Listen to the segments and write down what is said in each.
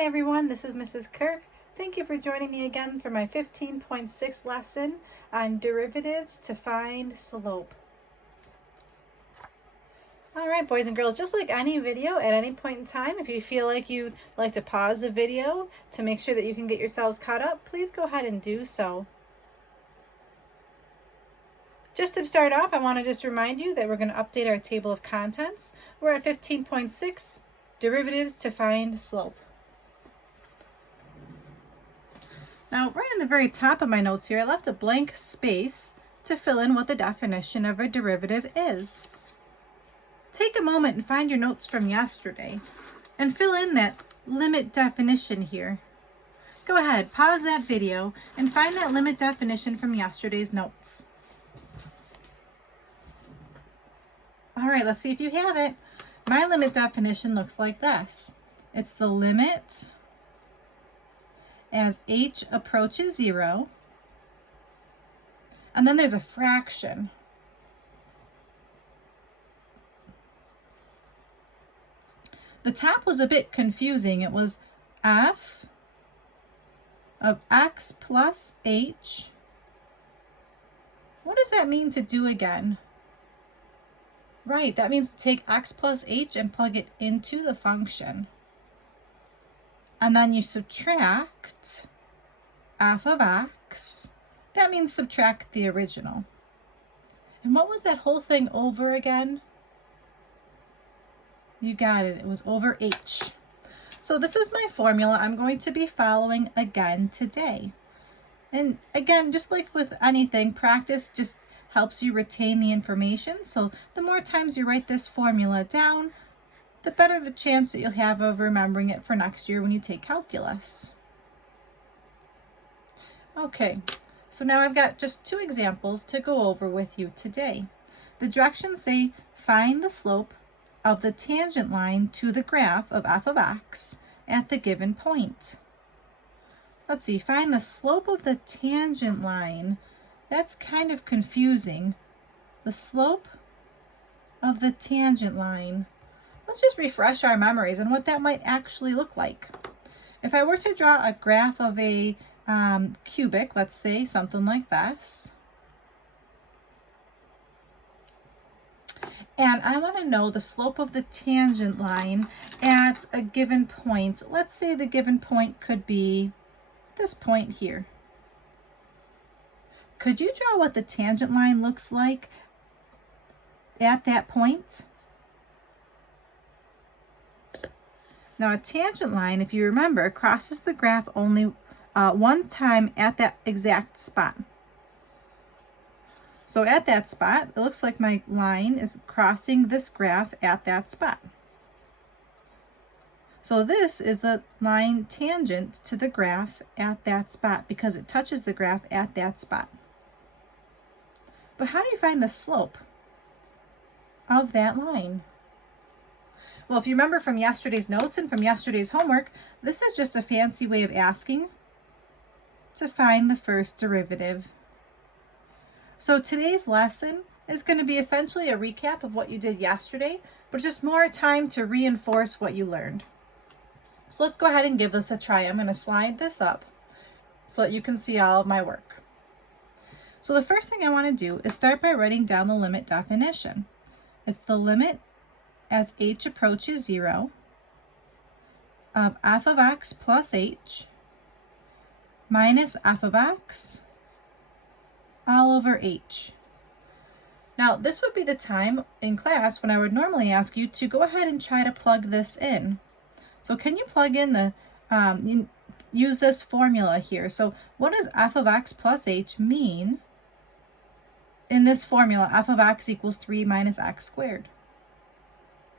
Hi everyone, this is Mrs. Kirk. Thank you for joining me again for my 15.6 lesson on derivatives to find slope. Alright boys and girls, just like any video at any point in time, if you feel like you'd like to pause the video to make sure that you can get yourselves caught up, please go ahead and do so. Just to start off, I want to just remind you that we're going to update our table of contents. We're at 15.6, derivatives to find slope. Now, right in the very top of my notes here, I left a blank space to fill in what the definition of a derivative is. Take a moment and find your notes from yesterday and fill in that limit definition here. Go ahead, pause that video and find that limit definition from yesterday's notes. All right, let's see if you have it. My limit definition looks like this. It's the limit as h approaches 0, and then there's a fraction. The top was a bit confusing. It was f of x plus h. What does that mean to do again? Right, that means to take x plus h and plug it into the function. And then you subtract f of x. That means subtract the original. And what was that whole thing over again? You got it. It was over h. So this is my formula I'm going to be following again today. And again, just like with anything, practice just helps you retain the information. So the more times you write this formula down, the better the chance that you'll have of remembering it for next year when you take calculus. Okay, so now I've got just two examples to go over with you today. The directions say find the slope of the tangent line to the graph of f of x at the given point. Let's see, find the slope of the tangent line. That's kind of confusing. The slope of the tangent line. Let's just refresh our memories on what that might actually look like. If I were to draw a graph of a cubic, let's say something like this, and I want to know the slope of the tangent line at a given point. Let's say the given point could be this point here. Could you draw what the tangent line looks like at that point? Now, a tangent line, if you remember, crosses the graph only one time at that exact spot. So at that spot, it looks like my line is crossing this graph at that spot. So this is the line tangent to the graph at that spot because it touches the graph at that spot. But how do you find the slope of that line? Well, if you remember from yesterday's notes and from yesterday's homework, this is just a fancy way of asking to find the first derivative. So today's lesson is going to be essentially a recap of what you did yesterday, but just more time to reinforce what you learned. So let's go ahead and give this a try. I'm going to slide this up so that you can see all of my work. So the first thing I want to do is start by writing down the limit definition. It's the limit as h approaches 0 of f of x plus h minus f of x all over h. Now, this would be the time in class when I would normally ask you to go ahead and try to plug this in. So can you plug in the, use this formula here. So what does f of x plus h mean in this formula? F of x equals 3 minus x squared.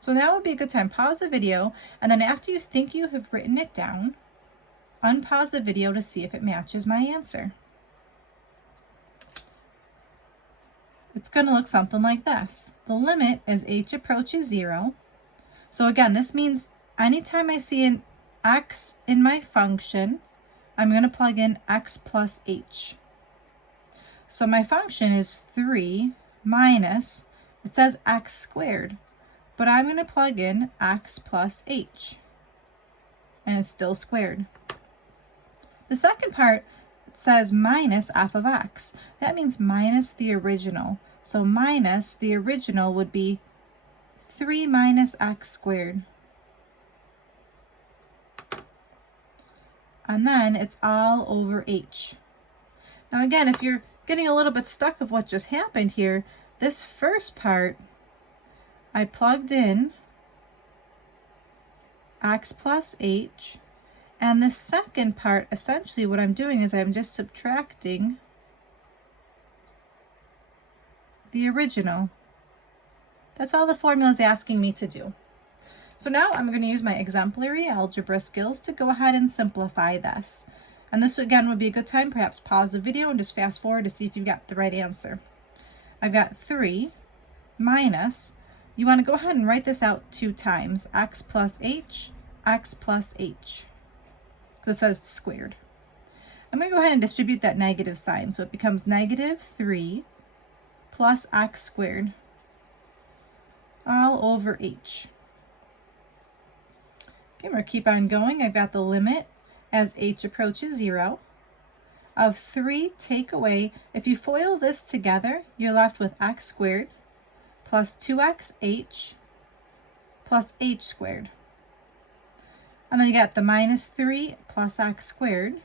So now would be a good time. Pause the video, and then after you think you have written it down, unpause the video to see if it matches my answer. It's going to look something like this. The limit as h approaches 0. So again, this means anytime I see an x in my function, I'm going to plug in x plus h. So my function is 3 minus, it says x squared, but I'm going to plug in x plus h. and it's still squared. The second part says minus f of x. That means minus the original. So minus the original would be 3 minus x squared. And then it's all over h. Now again, if you're getting a little bit stuck of what just happened here, this first part, I plugged in x plus h, and the second part, essentially what I'm doing is I'm just subtracting the original. That's all the formula is asking me to do. So now I'm going to use my exemplary algebra skills to go ahead and simplify this. And this again would be a good time, perhaps pause the video and just fast forward to see if you've got the right answer. I've got 3 minus, you want to go ahead and write this out 2 times, x plus h, because it says squared. I'm going to go ahead and distribute that negative sign, so it becomes negative 3 plus x squared all over h. Okay, we're going to keep on going. I've got the limit as h approaches 0 of 3 take away. If you FOIL this together, you're left with x squared plus 2xh plus h squared. And then you got the minus 3 plus x squared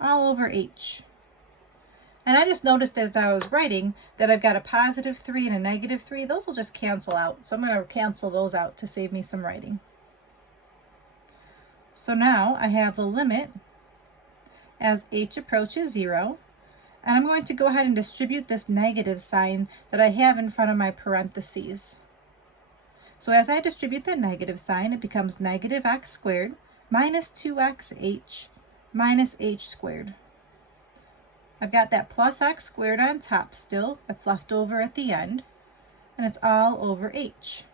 all over h. And I just noticed as I was writing that I've got a positive 3 and a negative 3. Those will just cancel out. So I'm going to cancel those out to save me some writing. So now I have the limit as h approaches 0. And I'm going to go ahead and distribute this negative sign that I have in front of my parentheses. So as I distribute that negative sign, it becomes negative x squared minus 2xh minus h squared. I've got that plus x squared on top still, that's left over at the end, and it's all over h.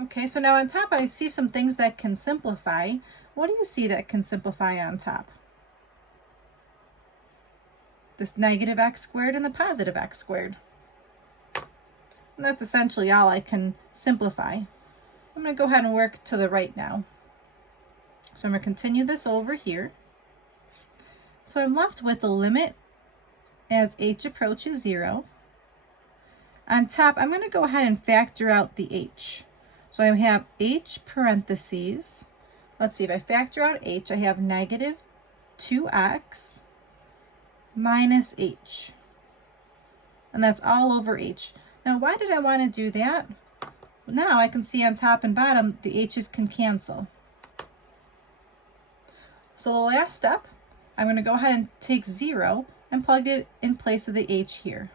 Okay, so now on top I see some things that can simplify. What do you see that can simplify on top? This negative x squared and the positive x squared. And that's essentially all I can simplify. I'm going to go ahead and work to the right now. So I'm going to continue this over here. So I'm left with the limit as h approaches 0. On top, I'm going to go ahead and factor out the h. So I have h parentheses. Let's see, if I factor out h, I have negative 2x minus h. And that's all over h. Now, why did I want to do that? Now I can see on top and bottom, the h's can cancel. So the last step, I'm going to go ahead and take 0 and plug it in place of the h here.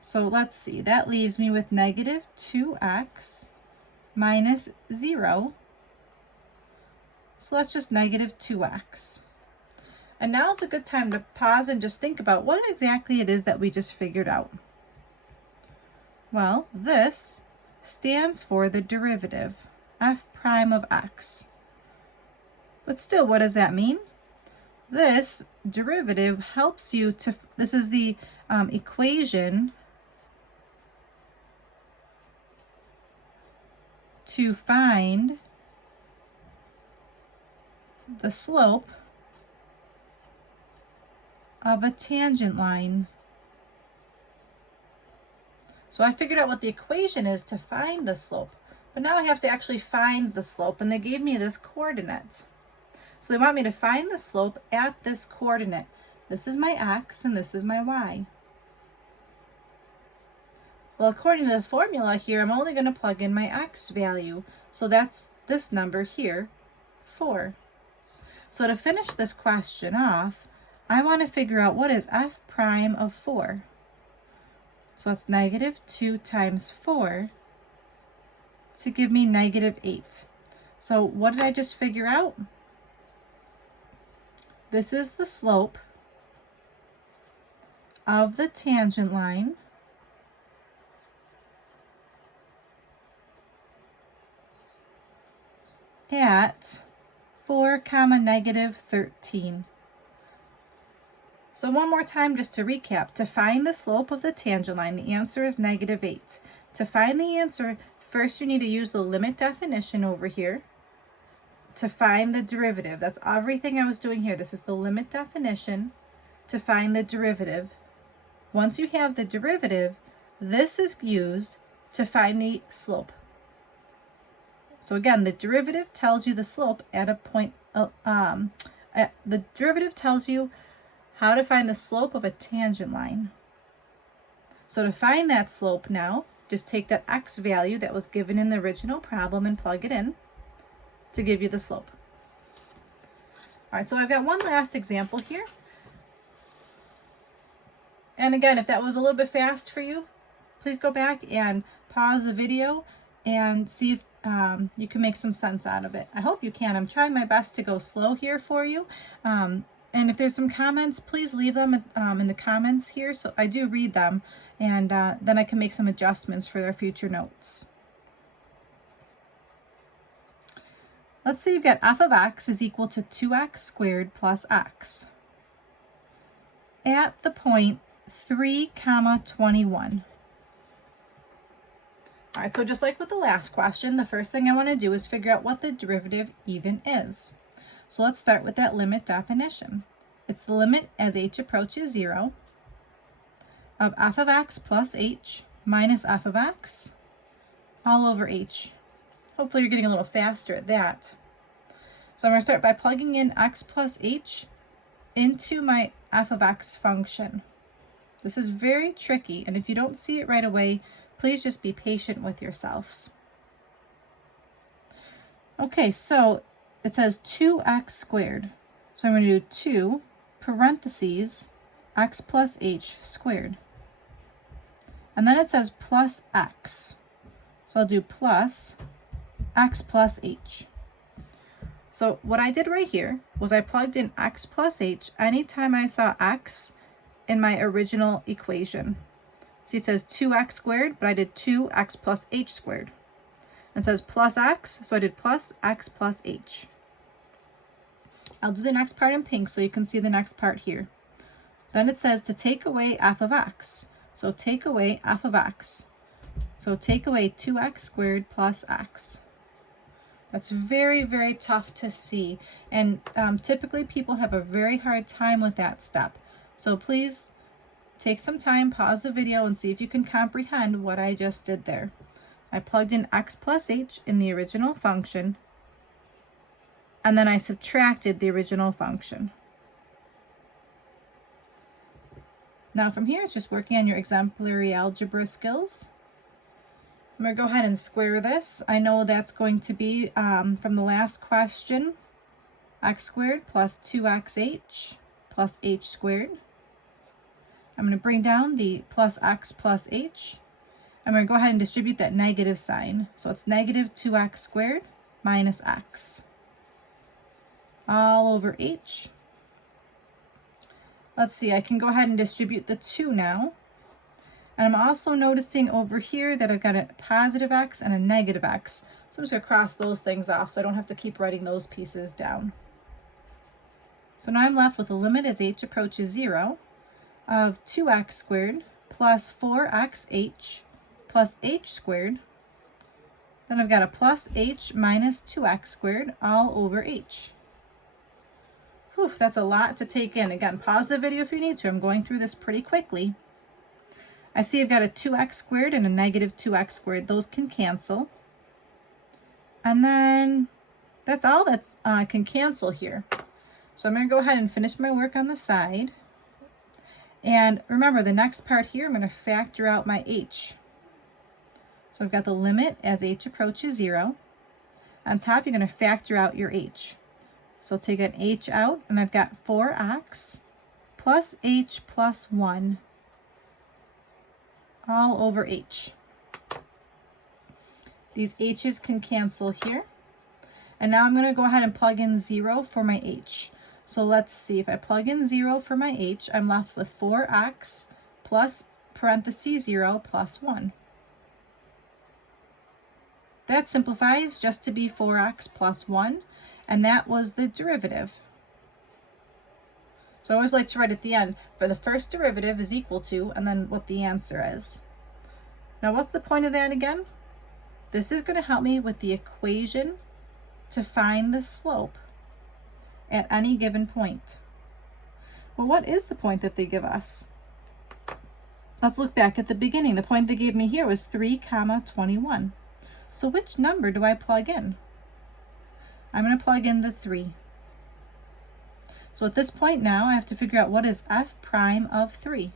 So let's see, that leaves me with negative 2x minus 0. So that's just negative 2x. And now is a good time to pause and just think about what exactly it is that we just figured out. Well, this stands for the derivative, f prime of x. But still, what does that mean? This derivative helps you to, this is the equation to find the slope of a tangent line. So I figured out what the equation is to find the slope, but now I have to actually find the slope, and they gave me this coordinate. So they want me to find the slope at this coordinate. This is my x and this is my y. Well, according to the formula here, I'm only going to plug in my x value. So that's this number here, 4. So to finish this question off, I want to figure out what is f prime of 4. So that's negative 2 times 4 to give me negative 8. So what did I just figure out? This is the slope of the tangent line at 4, negative 13. So one more time, just to recap, to find the slope of the tangent line, the answer is negative 8. To find the answer first you need to use the limit definition over here to find the derivative. That's everything I was doing here. This is the limit definition to find the derivative. Once you have the derivative, this is used to find the slope. So again, the derivative tells you the slope at a point, the derivative tells you how to find the slope of a tangent line. So to find that slope now, just take that x value that was given in the original problem and plug it in to give you the slope. All right, so I've got one last example here. And again, if that was a little bit fast for you, please go back and pause the video and see if you can make some sense out of it. I hope you can. I'm trying my best to go slow here for you. And if there's some comments, please leave them in the comments here. So I do read them, and then I can make some adjustments for their future notes. Let's say you've got f of x is equal to 2x squared plus x at the point 3, 21. All right, so just like with the last question, the first thing I want to do is figure out what the derivative even is. So let's start with that limit definition. It's the limit as h approaches 0 of f of x plus h minus f of x all over h. Hopefully you're getting a little faster at that. So I'm going to start by plugging in x plus h into my f of x function. This is very tricky, and if you don't see it right away, please just be patient with yourselves. Okay, so it says 2x squared. So I'm going to do 2 parentheses x plus h squared. And then it says plus x. So I'll do plus x plus h. So what I did right here was I plugged in x plus h anytime I saw x in my original equation. See, it says 2x squared, but I did 2x plus h squared. It says plus x, so I did plus x plus h. I'll do the next part in pink so you can see the next part here. Then it says to take away f of x. So take away f of x. So take away 2x squared plus x. That's very, very tough to see. And typically people have a very hard time with that step. So please take some time, pause the video, and see if you can comprehend what I just did there. I plugged in x plus h in the original function, and then I subtracted the original function. Now from here, it's just working on your exemplary algebra skills. I'm going to go ahead and square this. I know that's going to be, from the last question, x squared plus 2xh plus h squared. I'm going to bring down the plus x plus h. I'm going to go ahead and distribute that negative sign. So it's negative 2x squared minus x all over h. Let's see, I can go ahead and distribute the 2 now. And I'm also noticing over here that I've got a positive x and a negative x. So I'm just going to cross those things off so I don't have to keep writing those pieces down. So now I'm left with a limit as h approaches 0 of 2x squared plus 4xh plus h squared. Then I've got a plus h minus 2x squared all over h. Whew, that's a lot to take in. Again, pause the video if you need to. I'm going through this pretty quickly. I see I've got a 2x squared and a negative 2x squared. Those can cancel. And then that's all that's can cancel here. So I'm going to go ahead and finish my work on the side. And remember, the next part here, I'm going to factor out my h. So I've got the limit as h approaches 0. On top, you're going to factor out your h. So take an h out, and I've got 4x plus h plus 1 all over h. These h's can cancel here. And now I'm going to go ahead and plug in 0 for my h. So let's see, if I plug in 0 for my h, I'm left with 4x plus parentheses 0 plus 1. That simplifies just to be 4x plus 1, and that was the derivative. So I always like to write at the end, for the first derivative is equal to, and then what the answer is. Now what's the point of that again? This is going to help me with the equation to find the slope at any given point. Well, what is the point that they give us? Let's look back at the beginning. The point they gave me here was 3, 21. So which number do I plug in? I'm going to plug in the 3. So at this point now, I have to figure out what is f prime of 3.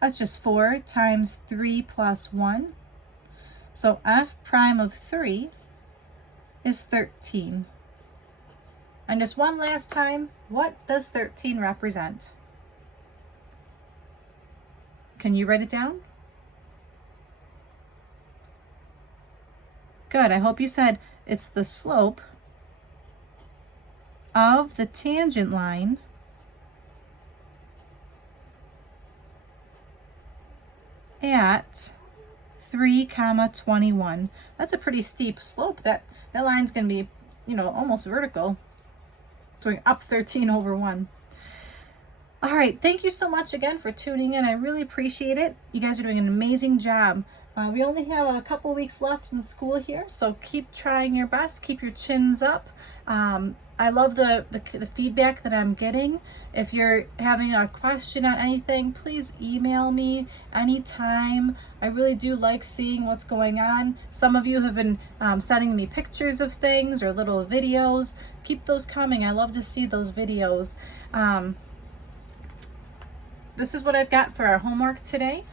That's just 4 times 3 plus 1. So f prime of 3 is 13. And just one last time, what does 13 represent? Can you write it down? Good. I hope you said it's the slope of the tangent line at 3, 21. That's a pretty steep slope. That line's going to be, almost vertical, going up 13 over 1. All right, thank you so much again for tuning in. I really appreciate it. You guys are doing an amazing job. We only have a couple weeks left in school here, so keep trying your best. Keep your chins up. I love the feedback that I'm getting. If you're having a question on anything, please email me anytime. I really do like seeing what's going on. Some of you have been sending me pictures of things or little videos. Keep those coming. I love to see those videos. This is what I've got for our homework today.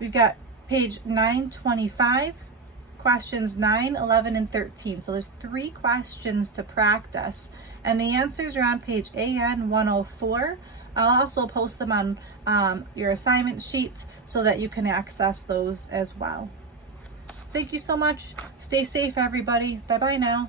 We've got page 925, questions 9, 11, and 13. So there's 3 questions to practice. And the answers are on page AN 104. I'll also post them on your assignment sheets so that you can access those as well. Thank you so much. Stay safe, everybody. Bye-bye now.